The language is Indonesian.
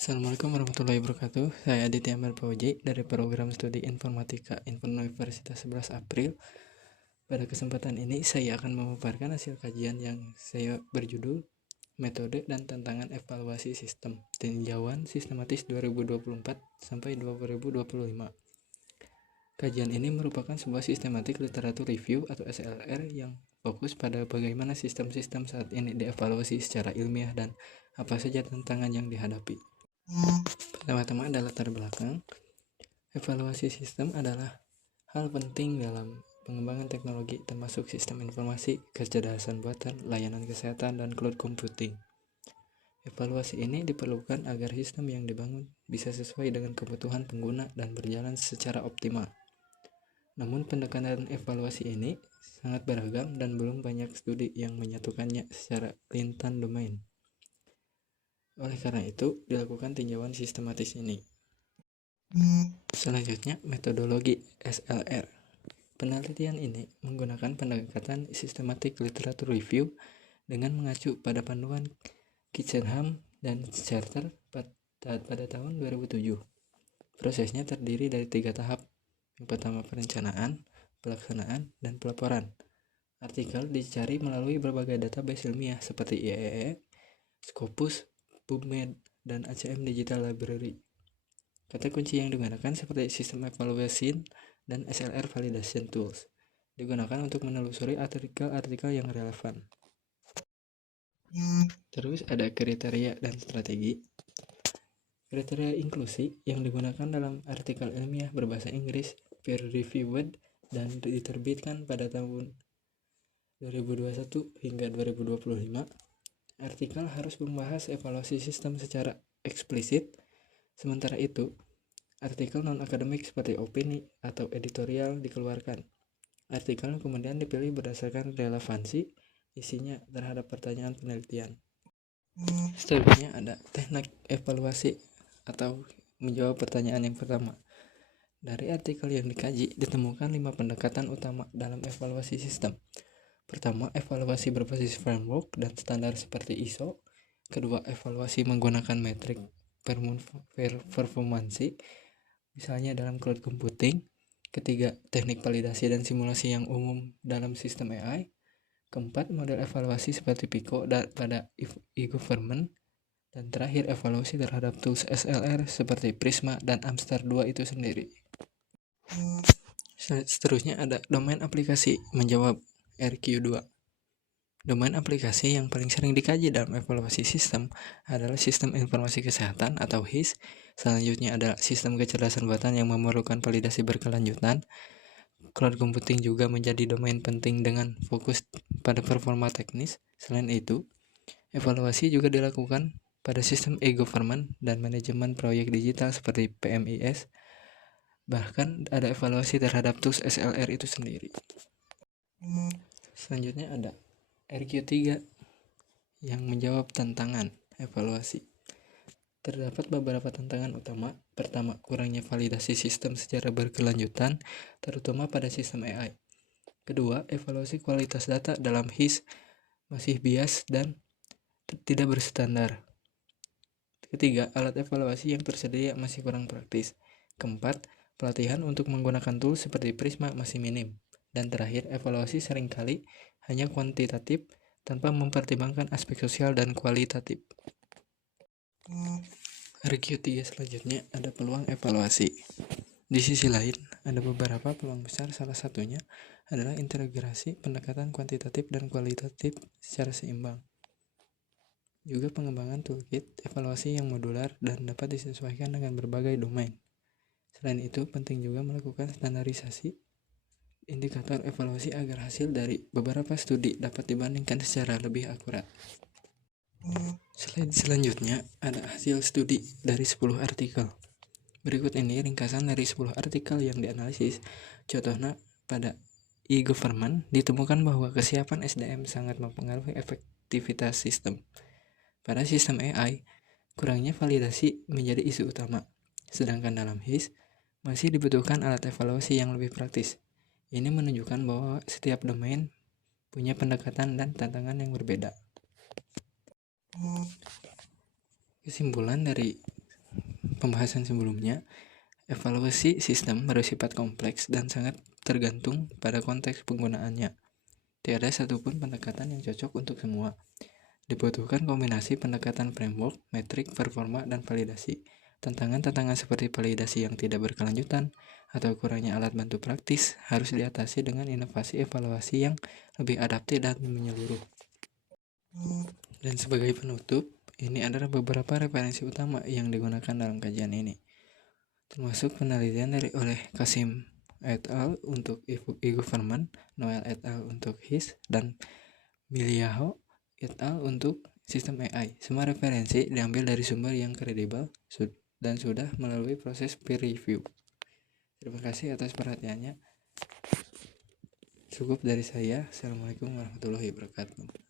Assalamualaikum warahmatullahi wabarakatuh. Saya Aditya Marpauji dari program studi Informatika Universitas 11 April. Pada kesempatan ini saya akan memaparkan hasil kajian yang saya berjudul Metode dan Tantangan Evaluasi Sistem Tinjauan Sistematis 2024 sampai 2025. Kajian ini merupakan sebuah sistematik literatur review atau SLR yang fokus pada bagaimana sistem-sistem saat ini dievaluasi secara ilmiah dan apa saja tantangan yang dihadapi. Pertama-tama ada latar belakang. Evaluasi sistem adalah hal penting dalam pengembangan teknologi termasuk sistem informasi, kecerdasan buatan, layanan kesehatan, dan cloud computing. Evaluasi ini diperlukan agar sistem yang dibangun bisa sesuai dengan kebutuhan pengguna dan berjalan secara optimal. Namun pendekatan evaluasi ini sangat beragam dan belum banyak studi yang menyatukannya secara lintas domain. Oleh karena itu, dilakukan tinjauan sistematis ini. Selanjutnya, metodologi SLR. Penelitian ini menggunakan pendekatan sistematik literatur review dengan mengacu pada panduan Kitchenham dan Charter pada tahun 2007. Prosesnya terdiri dari 3 tahap. Yang pertama, perencanaan, pelaksanaan, dan pelaporan. Artikel dicari melalui berbagai database ilmiah seperti IEEE, Scopus, PubMed, dan ACM Digital Library. Kata kunci yang digunakan seperti sistem evaluation dan SLR validation tools digunakan untuk menelusuri artikel-artikel yang relevan. Terus ada kriteria dan strategi. Kriteria inklusi yang digunakan dalam artikel ilmiah berbahasa Inggris peer-reviewed dan diterbitkan pada tahun 2021 hingga 2025. Artikel harus membahas evaluasi sistem secara eksplisit. Sementara itu, artikel non-akademik seperti opini atau editorial dikeluarkan. Artikel kemudian dipilih berdasarkan relevansi isinya terhadap pertanyaan penelitian. Selanjutnya ada teknik evaluasi atau menjawab pertanyaan yang pertama. Dari artikel yang dikaji ditemukan 5 pendekatan utama dalam evaluasi sistem. Pertama, evaluasi berbasis framework dan standar seperti ISO. Kedua, evaluasi menggunakan metrik performansi, misalnya dalam cloud computing. Ketiga, teknik validasi dan simulasi yang umum dalam sistem AI. Keempat, model evaluasi seperti PICO pada e-government. Dan terakhir, evaluasi terhadap tools SLR seperti Prisma dan Amstar 2 itu sendiri. Seterusnya ada domain aplikasi menjawab RQ2. Domain aplikasi yang paling sering dikaji dalam evaluasi sistem adalah sistem informasi kesehatan atau HIS. Selanjutnya ada sistem kecerdasan buatan yang memerlukan validasi berkelanjutan. Cloud computing juga menjadi domain penting dengan fokus pada performa teknis. Selain itu, evaluasi juga dilakukan pada sistem e-government dan manajemen proyek digital seperti PMIS. Bahkan ada evaluasi terhadap tools SLR itu sendiri. Selanjutnya ada RQ3 yang menjawab tantangan evaluasi. Terdapat beberapa tantangan utama. Pertama, kurangnya validasi sistem secara berkelanjutan, terutama pada sistem AI. Kedua, evaluasi kualitas data dalam HIS masih bias dan tidak berstandar. Ketiga, alat evaluasi yang tersedia masih kurang praktis. Keempat, pelatihan untuk menggunakan tools seperti Prisma masih minim. Dan terakhir, evaluasi seringkali hanya kuantitatif tanpa mempertimbangkan aspek sosial dan kualitatif. RQ3 selanjutnya ada peluang evaluasi. Di sisi lain, ada beberapa peluang besar, salah satunya adalah integrasi pendekatan kuantitatif dan kualitatif secara seimbang. Juga pengembangan toolkit evaluasi yang modular dan dapat disesuaikan dengan berbagai domain. Selain itu, penting juga melakukan standarisasi indikator evaluasi agar hasil dari beberapa studi dapat dibandingkan secara lebih akurat. Selanjutnya, ada hasil studi dari 10 artikel. Berikut ini ringkasan dari 10 artikel yang dianalisis. Contohnya, pada e-government ditemukan bahwa kesiapan SDM sangat mempengaruhi efektivitas sistem. Pada sistem AI, kurangnya validasi menjadi isu utama. Sedangkan dalam HIS, masih dibutuhkan alat evaluasi yang lebih praktis. Ini menunjukkan bahwa setiap domain punya pendekatan dan tantangan yang berbeda. Kesimpulan dari pembahasan sebelumnya, evaluasi sistem bersifat kompleks dan sangat tergantung pada konteks penggunaannya. Tiada satupun pendekatan yang cocok untuk semua. Dibutuhkan kombinasi pendekatan framework, metrik, performa, dan validasi. Tantangan-tantangan seperti validasi yang tidak berkelanjutan atau kurangnya alat bantu praktis harus diatasi dengan inovasi evaluasi yang lebih adaptif dan menyeluruh. Dan sebagai penutup, ini adalah beberapa referensi utama yang digunakan dalam kajian ini, termasuk penelitian oleh Kasim et al. Untuk e-government, Noel et al. Untuk HIS, dan Miliaho et al. Untuk sistem AI. Semua referensi diambil dari sumber yang kredibel dan sudah melalui proses peer review. Terima kasih atas perhatiannya. Cukup dari saya. Assalamualaikum warahmatullahi wabarakatuh.